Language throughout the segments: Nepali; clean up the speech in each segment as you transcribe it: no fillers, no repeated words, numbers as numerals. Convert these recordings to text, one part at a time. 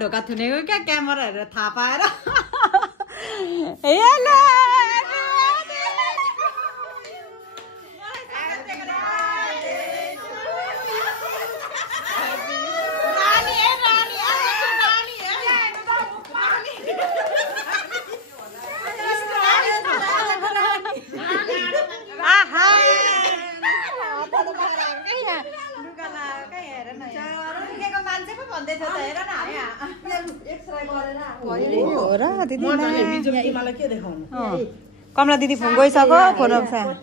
ढोका थुनेको क्या क्यामेरा हेरेर थाहा पाएर कमला दिदी फोन गइसक्यो फोन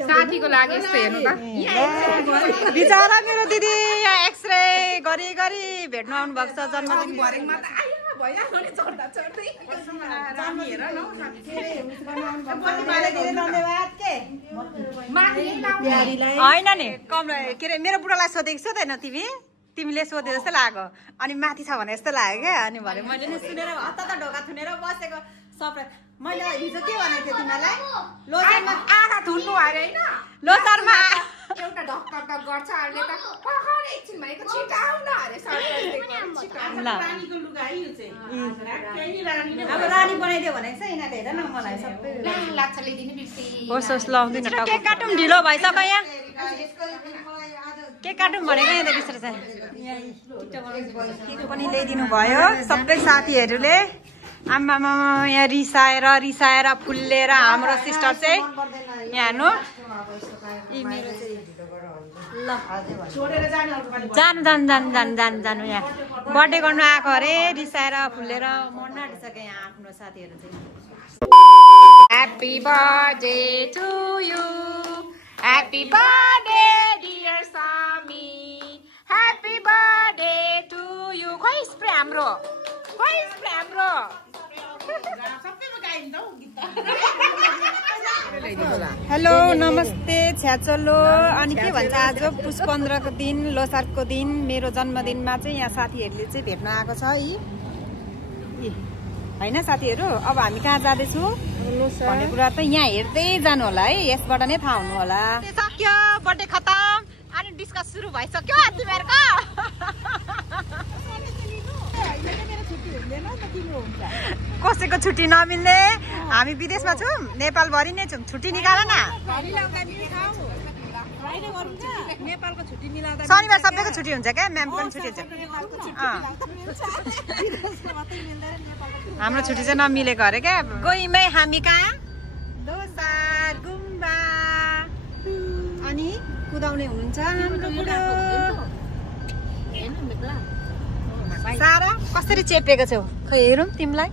साथीको लागि यस्तो हेर्नु त बिचारा मेरो दिदी यहाँ एक्सरे गरी गरी भेट्न आउनु भएको छ जन्मदिन होइन नि कमला के अरे मेरो बुढालाई सोधेको सोधेन तिमीले सोधे जस्तो लाग्यो अनि माथि छ भने जस्तो लाग्यो क्या अनि भने मैले नि सुनेर हत्ता त ढोका थुनेर बसेको सरप्राइज मैले हिजो के भनेको थिएँ तिमीलाई लोसारमा आधा थुन्नु अरे हैन लोसारमा एउटा ढक्का गर्छ अरूले त पखर एकछिन भनेको छिटाउन अरे सरप्राइज रानीको लुगा है यो चाहिँ अब रानी बनाइदियो भने चाहिँ यिनीहरूले हेर न मलाई सबै लाग्छ ल्याइदिनु बिर्सी होस् होस् लाउँदिन केक काटौँ ढिलो भइसक्यो यहाँ केक काटौँ भनेको यहाँ बिस्तारै चाहिँ केक पनि ल्याइदिनु भयो सबै साथीहरूले आमामा यहाँ रिसाएर फुल्लेर हाम्रो सिस्टर चाहिँ यहाँ हेर्नु जानु यहाँ बर्थडे गर्नु आएको अरे रिसाएर फुल्लेर मन आँटिसक्यो यहाँ आफ्नो साथीहरू चाहिँ happy birthday to you happy birthday dear Sami happy birthday to you खोइ स्प्रे हाम्रो हेलो नमस्ते छ्याचलो अनि के भन्छ आज पुष 15 को दिन लोसारको दिन मेरो जन्मदिनमा चाहिँ यहाँ साथीहरूले चाहिँ भेट्न आएको छ होइन साथीहरू अब हामी कहाँ जाँदैछु भन्ने कुरा त यहाँ हेर्दै जानु होला है यसबाट नै थाहा हुनु होला सक्यो बर्थडे खतम अनि डिस्कस सुरु भइसक्यो तिमीहरूको कसैको छुट्टी नमिल्ने हामी विदेशमा छौँ नेपालभरि नै छौँ छुट्टी निकाल न शनिबार सबैको छुट्टी हुन्छ क्या म्याम पनि छुट्टी हुन्छ हाम्रो छुट्टी चाहिँ नमिलेको अरे क्या गइमै हामी कहाँ लोसार गुम्बा अनि कुदाउने हुनुहुन्छ सारा कसरी चेपेको छौ खै हेरौँ तिमीलाई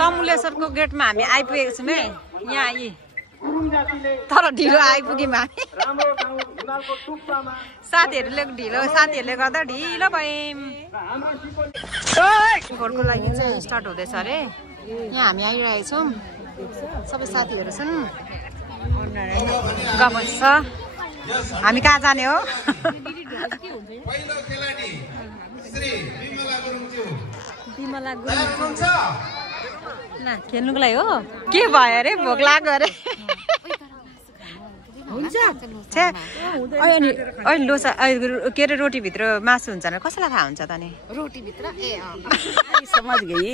तमुलेश्वरको गेटमा हामी आइपुगेको छौँ है यहाँ तर ढिलो आइपुग्यौँ हामी साथीहरूले गर्दा ढिलो भयौँ फोरको लागि चाहिँ स्टार्ट हुँदैछ अरे यहाँ हामी आइरहेछौँ सबै साथीहरू छन् गमस छ हामी कहाँ जाने हो खेल्नुको लागि हो के भयो अरे भोक लाग्यो अरे अहिले लोसा के अरे रोटीभित्र मासु हुन्छ भने कसैलाई थाहा हुन्छ त नि रोटीभित्र समझ गई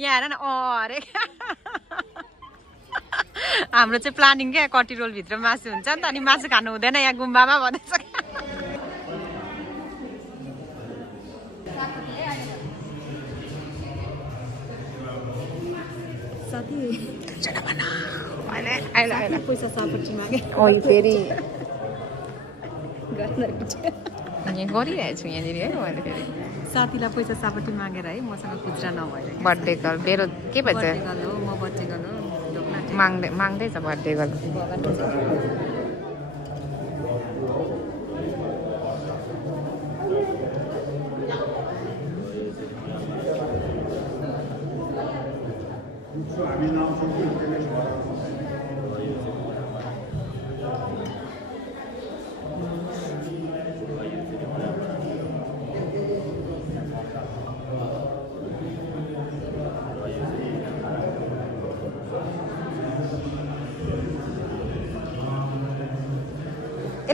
यहाँ हेर न अरे हाम्रो चाहिँ प्लानिङ क्या कटी रोल भित्र मासु हुन्छ नि त अनि मासु खानु हुँदैन यहाँ गुम्बामा भन्दैछ पैसा सापट्टि मागे फेरि गरिरहेको छु यहाँनिर है मैले फेरि साथीलाई पैसा सापट्टि मागेर है मसँग खुद्रा नभएर बर्थडे गर्ल मेरो के भन्छ हो म बर्थडे गर्नु माग्दैछ बर्थडे गर्नु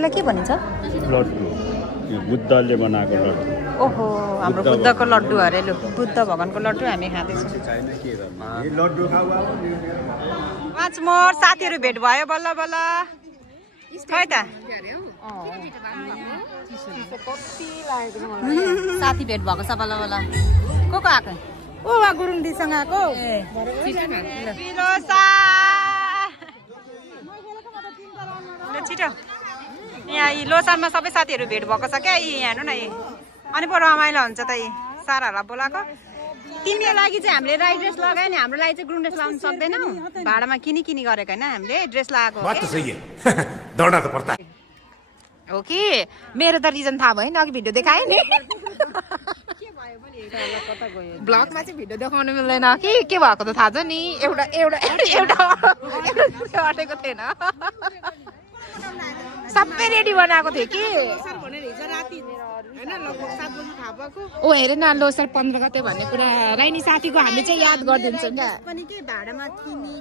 यसलाई के भनिन्छ? लड्डु, बुद्धले बनाएको लड्डु। ओहो, हाम्रो बुद्धको लड्डु अरे। लु, बुद्ध भगवानको लड्डु हामी खाँदैछौँ। वाच मोर साथीहरू भेट भयो बल्ल बल्ल। खै त साथी भेट भएको छ बल्ल बल्ल। को आएको? ओ गुरुङ दिसँग आएको। छिटो यहाँ यी लोसारमा सबै साथीहरू भेट भएको छ क्या। यहाँ हेर्नु न, अनि पो रमाइलो हुन्छ त। यी साराहरूलाई बोलाएको। तिमीको लागि चाहिँ हामीले राई ड्रेस लगायो नि, हाम्रो लागि चाहिँ गुरुङ ड्रेस लगाउनु सक्दैनौँ। भाडामा किनी गरेको होइन, हामीले ड्रेस लगाएको हो कि। मेरो त रिजन थाहा भयो नि, अघि भिडियो देखाएँ नि। ब्लगमा चाहिँ भिडियो देखाउनु मिल्दैन कि के भएको त थाहा छ नि। एउटा अटेको थिएन, सबै रेडी बनाएको थियो कि। ओ हेर न, लोसार 15 गते भन्ने कुरा राइनी साथीको हामी चाहिँ याद गरिदिन्छौँ क्या। पनि के भाडामा किनी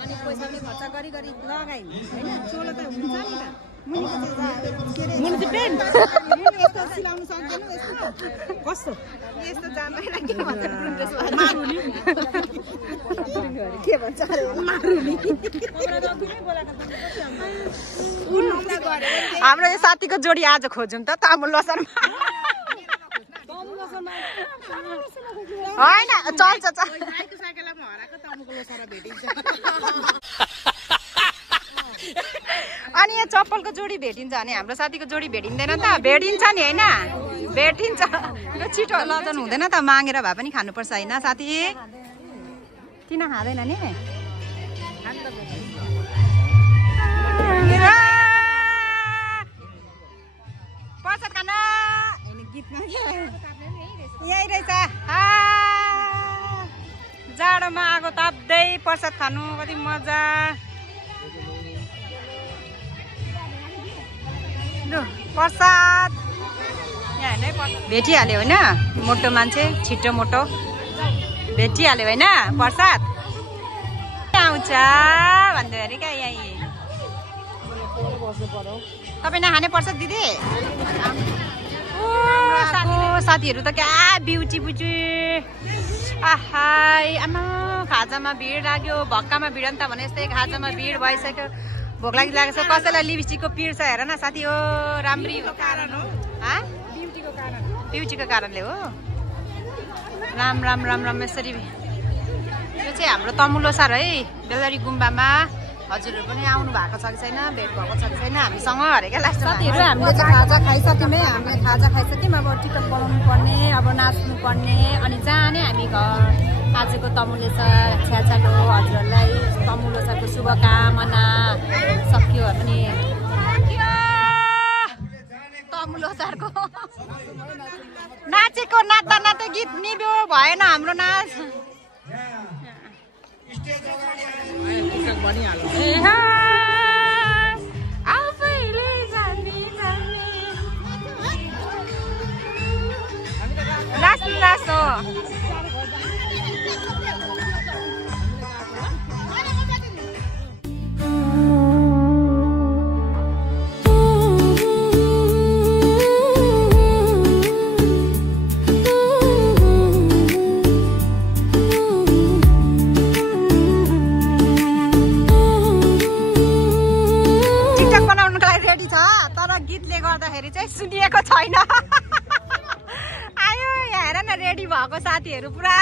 अनि पैसा पनि खर्च गरी लगाइन् होइन। चोलो त हुन्छ नि त। मुनिको पेन्ट यस्तो सिलाउनु सक्दैनौ। यस्तो कस्तो यस्तो जामाइलाई के भन्छ? मारुनी के भन्छ? मारुनी। हाम्रो यो साथीको जोडी आज खोजौँ त तामुल लोसारमा। होइन चल्छ। अनि यो चप्पलको जोडी भेटिन्छ भने हाम्रो साथीको जोडी भेटिँदैन त? भेटिन्छ नि होइन, भेटिन्छ। छिटो लजाउनु हुँदैन त, मागेर भए पनि खानुपर्छ होइन साथी। किन खाँदैन नि? प्रसाद खान गीतमा यही रहेछ। जाडोमा आगो ताप्दै प्रसाद खानु कति मजा। प्रसाद यहाँ हेर्नै भेटिहाल्यो होइन। मोटो मान्छे छिटो मोटो भेटिहाल्यो होइन। प्रसाद आउँछ भन्दै अरे क्या। यहीँ तपाईँ नखाने प्रसाद दिदी? साथीहरू त क्या ब्युटी आहाई आमा। खाजामा भिड लाग्यो, भक्कामा भिड नि त भने जस्तै खाजामा भिड भइसक्यो। भोक लागेको छ। कसैलाई लिपस्टिकको पिर छ हेर न साथी। हो राम्री कारण हो, ब्युटीको कारणले हो। राम राम राम राम। यसरी यो चाहिँ हाम्रो तमु लोसार है, बेलरी गुम्बामा। हजुरहरू पनि आउनु भएको छ कि छैन, भेट भएको छ कि छैन हामीसँग अरे क्या। लास्ट साथीहरू हामीले चाहिँ खाजा खाइसक्यौँ है। हामीले खाजा खाइसक्यौँ। अब टिकट बनाउनु पर्ने, अब नाच्नु पर्ने, अनि जाने हामी घर। आजको तमु लोसार छ्याचालो हजुरहरूलाई तमु लोसारको शुभकामना। सक्यो पनि तमु लोसारको नाचेको नाच्दा नाच्दै गीत निभ्यो भएन हाम्रो नाच। नाच्नु गीतले गर्दाखेरि चाहिँ सुनिएको छैन। आयो यहाँ हेर न, रेडी भएको साथीहरू पुरा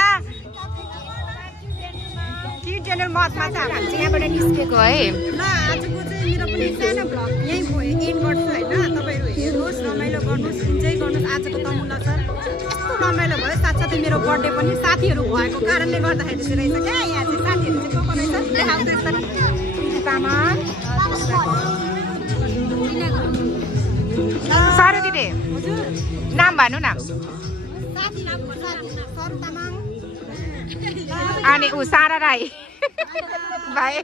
किड च्यानल मतमा छ। हामी चाहिँ यहाँबाट निस्केको है। ल आजको चाहिँ मेरो पनि सानो भ्लग यहीँ एन्ड गर्छु होइन। तपाईँहरू हेर्नुहोस्, रमाइलो गर्नुहोस्, इन्जोय गर्नुहोस्। आजको तमु लोसार कस्तो रमाइलो भयो। साथसाथै मेरो बर्थडे पनि साथीहरू भएको कारणले गर्दाखेरि चाहिँ रहेछ क्या। यहाँ चाहिँ साथीहरू चाहिँ को रहेछ देखाउँदैछ तामाङ। सारो दिदी नाम भन्नु न। अनि ऊ सारा राई भाइ।